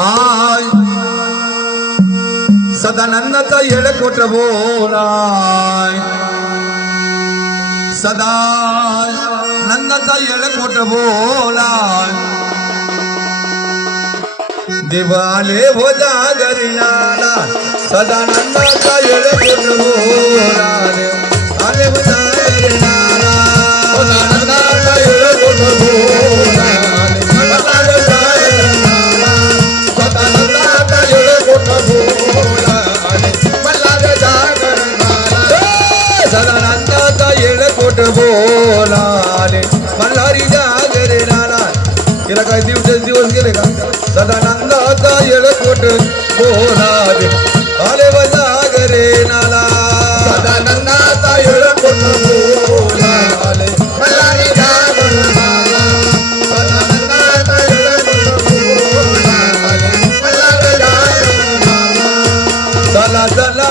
ஆய் சத நன்னத்தை எழை கூட்ட போராய் சதா நன்னத்தை எழை கூட்ட போலாய் திவாலே போஜாகரியாலா சதா நன்னத்தை எழை கூட்ட போ போட்டு போலாலே மல்லாரி எனக்கா ஜீவ ஜீவ சதா நந்தா எல போட்டு போலாலே ஆலே வந்தாகரே நாளா சலா சலா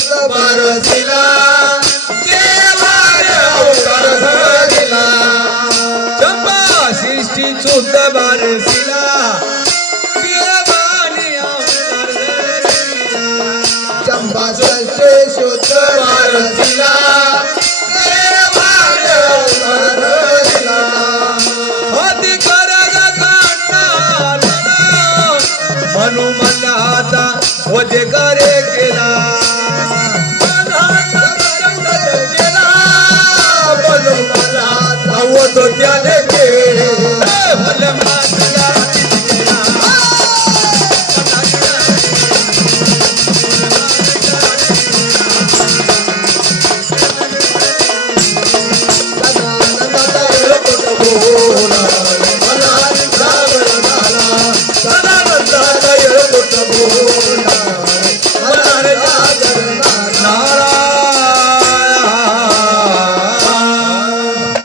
बा